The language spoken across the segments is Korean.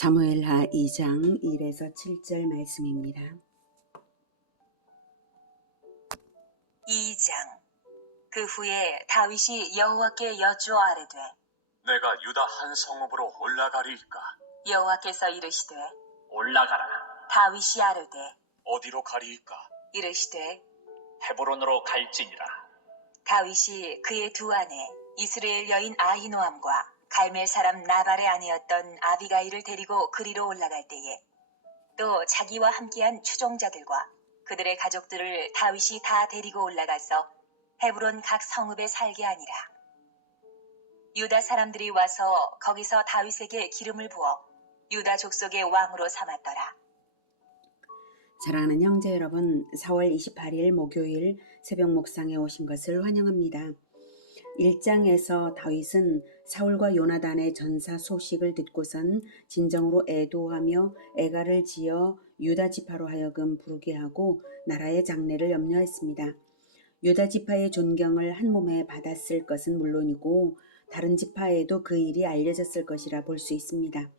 사무엘하 2장 1에서 7절 말씀입니다. 2장. 그 후에 다윗이 여호와께 여쭈어 아뢰되 내가 유다 한 성읍으로 올라가리이까? 여호와께서 이르시되 올라가라. 다윗이 아뢰되 어디로 가리이까? 이르시되 헤브론으로 갈지니라. 다윗이 그의 두 아내 이스라엘 여인 아히노암과 갈멜 사람 나발의 아내였던 아비가일을 데리고 그리로 올라갈 때에 또 자기와 함께한 추종자들과 그들의 가족들을 다윗이 다 데리고 올라가서 헤브론 각 성읍에 살게 하니라. 유다 사람들이 와서 거기서 다윗에게 기름을 부어 유다 족속의 왕으로 삼았더라. 사랑하는 형제 여러분, 4월 28일 목요일 새벽 목상에 오신 것을 환영합니다. 1장에서 다윗은 사울과 요나단의 전사 소식을 듣고선 진정으로 애도하며 애가를 지어 유다 지파로 하여금 부르게 하고 나라의 장래를 염려했습니다. 유다 지파의 존경을 한 몸에 받았을 것은 물론이고 다른 지파에도 그 일이 알려졌을 것이라 볼 수 있습니다.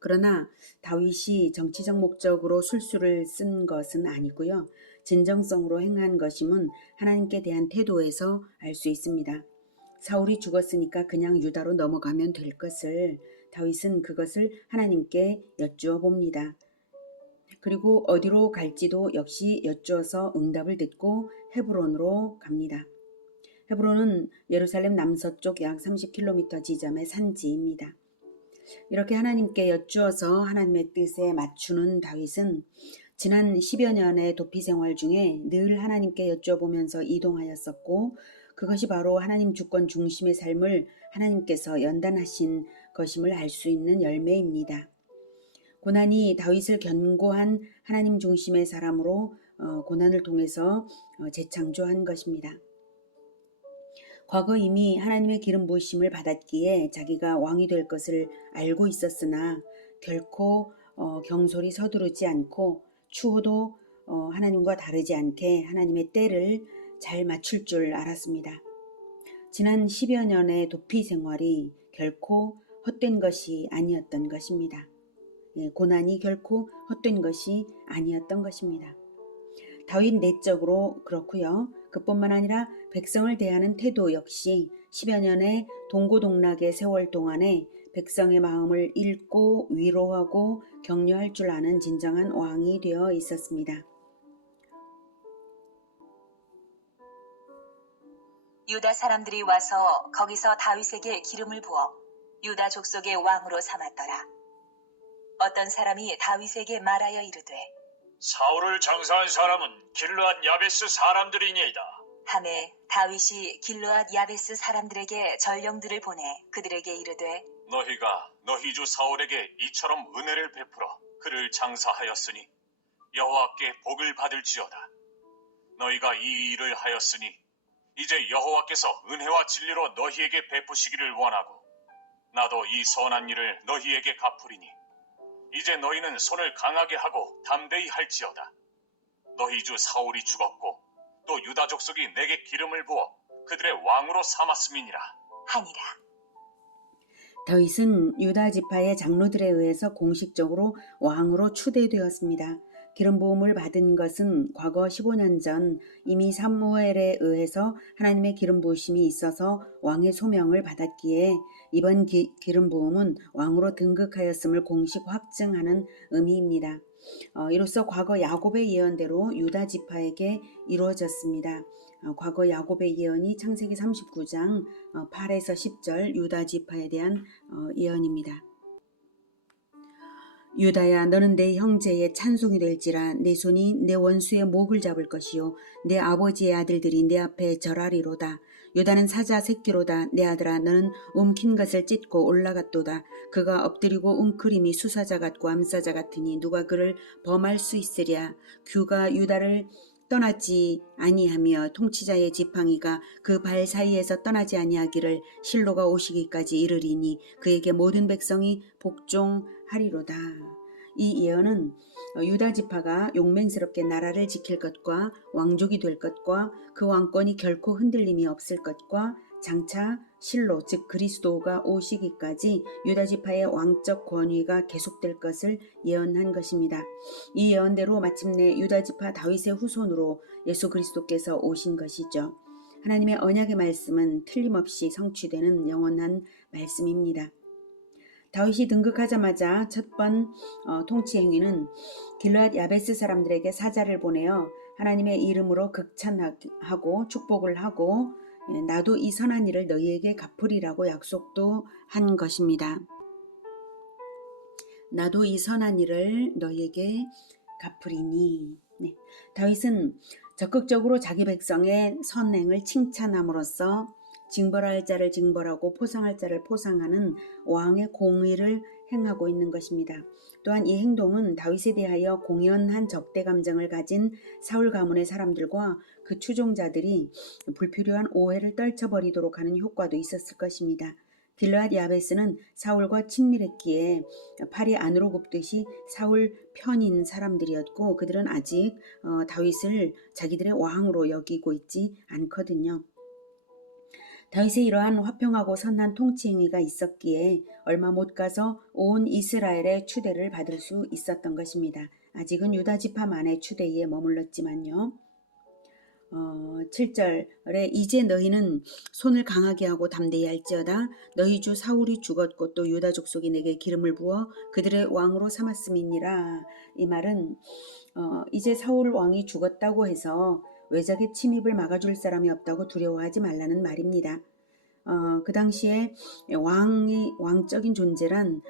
그러나 다윗이 정치적 목적으로 술수를 쓴 것은 아니고요. 진정성으로 행한 것임은 하나님께 대한 태도에서 알 수 있습니다. 사울이 죽었으니까 그냥 유다로 넘어가면 될 것을 다윗은 그것을 하나님께 여쭈어 봅니다. 그리고 어디로 갈지도 역시 여쭈어서 응답을 듣고 헤브론으로 갑니다. 헤브론은 예루살렘 남서쪽 약 30km 지점의 산지입니다. 이렇게 하나님께 여쭈어서 하나님의 뜻에 맞추는 다윗은 지난 10여 년의 도피 생활 중에 늘 하나님께 여쭈어보면서 이동하였었고 그것이 바로 하나님 주권 중심의 삶을 하나님께서 연단하신 것임을 알 수 있는 열매입니다. 고난이 다윗을 견고한 하나님 중심의 사람으로 고난을 통해서 재창조한 것입니다. 과거 이미 하나님의 기름 부으심을 받았기에 자기가 왕이 될 것을 알고 있었으나 결코 경솔히 서두르지 않고 추호도 하나님과 다르지 않게 하나님의 때를 잘 맞출 줄 알았습니다. 지난 10여 년의 도피 생활이 결코 헛된 것이 아니었던 것입니다. 고난이 결코 헛된 것이 아니었던 것입니다. 다윗 내적으로 그렇고요. 그뿐만 아니라 백성을 대하는 태도 역시 10여 년의 동고동락의 세월 동안에 백성의 마음을 읽고 위로하고 격려할 줄 아는 진정한 왕이 되어 있었습니다. 유다 사람들이 와서 거기서 다윗에게 기름을 부어 유다 족속의 왕으로 삼았더라. 어떤 사람이 다윗에게 말하여 이르되 사울을 장사한 사람은 길르앗 야베스 사람들이니이다. 하매 다윗이 길르앗 야베스 사람들에게 전령들을 보내 그들에게 이르되 너희가 너희 주 사울에게 이처럼 은혜를 베풀어 그를 장사하였으니 여호와께 복을 받을지어다. 너희가 이 일을 하였으니 이제 여호와께서 은혜와 진리로 너희에게 베푸시기를 원하고 나도 이 선한 일을 너희에게 갚으리니 이제 너희는 손을 강하게 하고 담대히 할지어다. 너희 주 사울이 죽었고 또 유다 족속이 내게 기름을 부어 그들의 왕으로 삼았음이니라 하니라. 다윗은 유다 지파의 장로들에 의해서 공식적으로 왕으로 추대되었습니다. 기름 부음을 받은 것은 과거 15년 전 이미 사무엘에 의해서 하나님의 기름 부으심이 있어서 왕의 소명을 받았기에 이번 기름 부음은 왕으로 등극하였음을 공식 확증하는 의미입니다. 이로써 과거 야곱의 예언대로 유다 지파에게 이루어졌습니다. 과거 야곱의 예언이 창세기 39장 8에서 10절 유다 지파에 대한 예언입니다. 유다야, 너는 내 형제의 찬송이 될지라. 내 손이 내 원수의 목을 잡을 것이요 내 아버지의 아들들이 내 앞에 절하리로다. 유다는 사자 새끼로다. 내 아들아, 너는 움킨 것을 찢고 올라갔도다. 그가 엎드리고 웅크림이 수사자 같고 암사자 같으니 누가 그를 범할 수 있으랴. 규가 유다를 떠나지 아니하며 통치자의 지팡이가 그 발 사이에서 떠나지 아니하기를 실로가 오시기까지 이르리니 그에게 모든 백성이 복종하리로다. 이 예언은 유다 지파가 용맹스럽게 나라를 지킬 것과 왕족이 될 것과 그 왕권이 결코 흔들림이 없을 것과 장차 실로 즉 그리스도가 오시기까지 유다 지파의 왕적 권위가 계속될 것을 예언한 것입니다. 이 예언대로 마침내 유다 지파 다윗의 후손으로 예수 그리스도께서 오신 것이죠. 하나님의 언약의 말씀은 틀림없이 성취되는 영원한 말씀입니다. 다윗이 등극하자마자 첫 번 통치 행위는 길르앗 야베스 사람들에게 사자를 보내어 하나님의 이름으로 극찬하고 축복을 하고 나도 이 선한 일을 너희에게 갚으리라고 약속도 한 것입니다. 나도 이 선한 일을 너희에게 갚으리니. 네. 다윗은 적극적으로 자기 백성의 선행을 칭찬함으로써 징벌할 자를 징벌하고 포상할 자를 포상하는 왕의 공의를 행하고 있는 것입니다. 또한 이 행동은 다윗에 대하여 공연한 적대 감정을 가진 사울 가문의 사람들과 그 추종자들이 불필요한 오해를 떨쳐버리도록 하는 효과도 있었을 것입니다. 길르앗 야베스는 사울과 친밀했기에 팔이 안으로 굽듯이 사울 편인 사람들이었고 그들은 아직 다윗을 자기들의 왕으로 여기고 있지 않거든요. 다윗의 이러한 화평하고 선한 통치 행위가 있었기에 얼마 못 가서 온 이스라엘의 추대를 받을 수 있었던 것입니다. 아직은 유다 지파만의 추대에 머물렀지만요. 7절에 이제 너희는 손을 강하게 하고 담대히 할지어다. 너희 주 사울이 죽었고 또 유다 족속이 내게 기름을 부어 그들의 왕으로 삼았음이니라. 이 말은 이제 사울 왕이 죽었다고 해서 외적의 침입을 막아줄 사람이 없다고 두려워하지 말라는 말입니다. 그 당시에 왕적인 존재란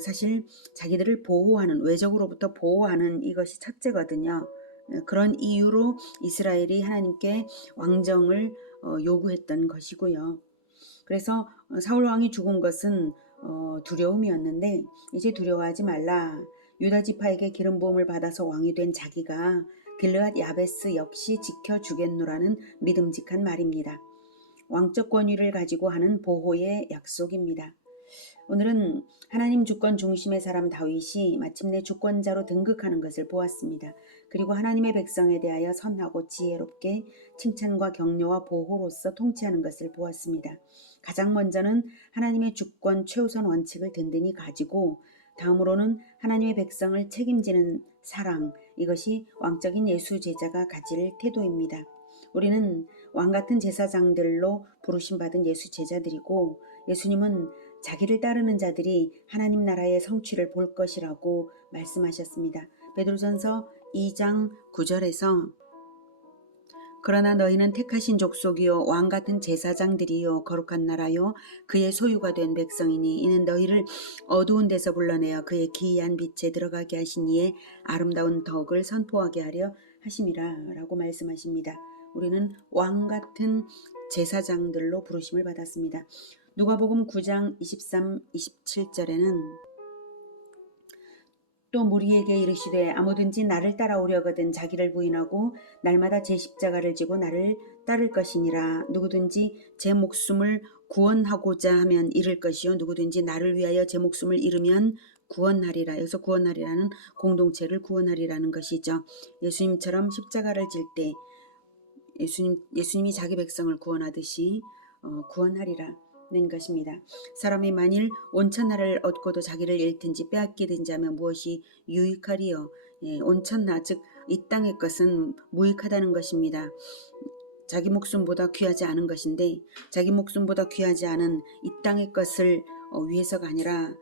사실 자기들을 보호하는, 외적으로부터 보호하는 이것이 첫째거든요. 그런 이유로 이스라엘이 하나님께 왕정을 요구했던 것이고요. 그래서 사울 왕이 죽은 것은 두려움이었는데 이제 두려워하지 말라. 유다 지파에게 기름 부음을 받아서 왕이 된 자기가 길르앗 야베스 역시 지켜주겠노라는 믿음직한 말입니다. 왕적 권위를 가지고 하는 보호의 약속입니다. 오늘은 하나님 주권 중심의 사람 다윗이 마침내 주권자로 등극하는 것을 보았습니다. 그리고 하나님의 백성에 대하여 선하고 지혜롭게 칭찬과 격려와 보호로서 통치하는 것을 보았습니다. 가장 먼저는 하나님의 주권 최우선 원칙을 든든히 가지고 다음으로는 하나님의 백성을 책임지는 사랑, 이것이 왕적인 예수 제자가 가질 태도입니다. 우리는 왕같은 제사장들로 부르심받은 예수 제자들이고 예수님은 자기를 따르는 자들이 하나님 나라의 성취를 볼 것이라고 말씀하셨습니다. 베드로전서 2장 9절에서 그러나 너희는 택하신 족속이요 왕같은 제사장들이요 거룩한 나라요 그의 소유가 된 백성이니 이는 너희를 어두운 데서 불러내어 그의 기이한 빛에 들어가게 하신 이의 아름다운 덕을 선포하게 하려 하심이라 라고 말씀하십니다. 우리는 왕같은 제사장들로 부르심을 받았습니다. 누가복음 9장 23, 27절에는 또 무리에게 이르시되 아무든지 나를 따라오려거든 자기를 부인하고 날마다 제 십자가를 지고 나를 따를 것이니라. 누구든지 제 목숨을 구원하고자 하면 잃을 것이요 누구든지 나를 위하여 제 목숨을 잃으면 구원하리라. 여기서 구원하리라는 공동체를 구원하리라는 것이죠. 예수님처럼 십자가를 질 때 예수님이 자기 백성을 구원하듯이 구원하리라. 는 것입니다. 사람이 만일 온천하를 얻고도 자기를 잃든지 빼앗기든지 하면 무엇이 유익하리요? 온천하 즉 이 땅의 것은 무익하다는 것입니다. 자기 목숨보다 귀하지 않은 것인데 자기 목숨보다 귀하지 않은 이 땅의 것을 위해서가 아니라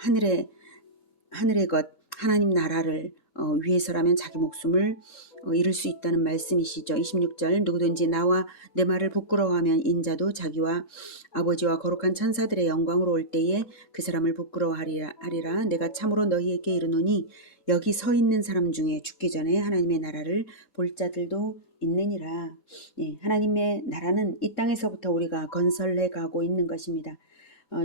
하늘의 것 하나님 나라를 위해서라면 자기 목숨을 잃을 수 있다는 말씀이시죠. 26절 누구든지 나와 내 말을 부끄러워하면 인자도 자기와 아버지와 거룩한 천사들의 영광으로 올 때에 그 사람을 부끄러워하리라. 내가 참으로 너희에게 이르노니 여기 서 있는 사람 중에 죽기 전에 하나님의 나라를 볼 자들도 있느니라. 하나님의 나라는 이 땅에서부터 우리가 건설해 가고 있는 것입니다.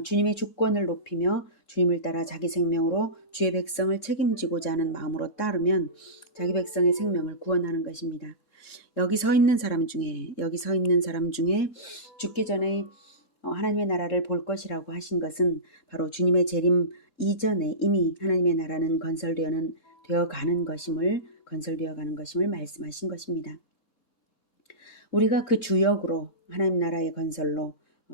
주님의 주권을 높이며 주님을 따라 자기 생명으로 주의 백성을 책임지고자 하는 마음으로 따르면 자기 백성의 생명을 구원하는 것입니다. 여기 서 있는 사람 중에 죽기 전에 하나님의 나라를 볼 것이라고 하신 것은 바로 주님의 재림 이전에 이미 하나님의 나라는 건설되어 가는 것임을 말씀하신 것입니다. 우리가 그 주역으로 하나님 나라의 건설로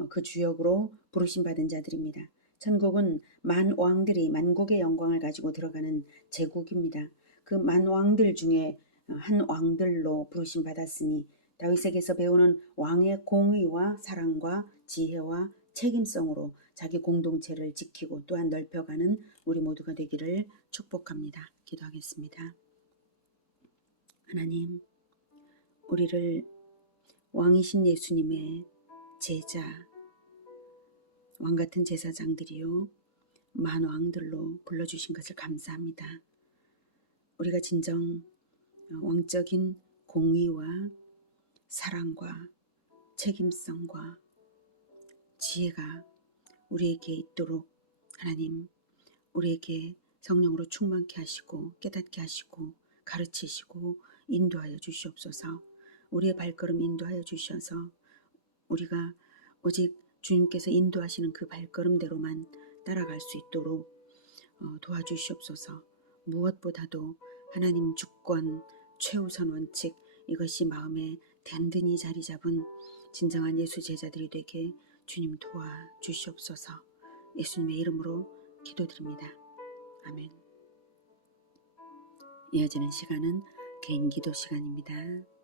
그 주역으로 부르심 받은 자들입니다. 천국은 만 왕들이 만국의 영광을 가지고 들어가는 제국입니다. 그 만 왕들 중에 한 왕들로 부르심 받았으니 다윗에게서 배우는 왕의 공의와 사랑과 지혜와 책임성으로 자기 공동체를 지키고 또한 넓혀가는 우리 모두가 되기를 축복합니다. 기도하겠습니다. 하나님, 우리를 왕이신 예수님의 제자, 왕같은 제사장들이요 만왕들로 불러주신 것을 감사합니다. 우리가 진정 왕적인 공의와 사랑과 책임성과 지혜가 우리에게 있도록 하나님, 우리에게 성령으로 충만케 하시고 깨닫게 하시고 가르치시고 인도하여 주시옵소서. 우리의 발걸음 인도하여 주셔서 우리가 오직 주님께서 인도하시는 그 발걸음대로만 따라갈 수 있도록 도와주시옵소서. 무엇보다도 하나님 주권, 최우선 원칙, 이것이 마음에 단든히 자리 잡은 진정한 예수 제자들이 되게 주님 도와주시옵소서. 예수님의 이름으로 기도드립니다. 아멘. 이어지는 시간은 개인 기도 시간입니다.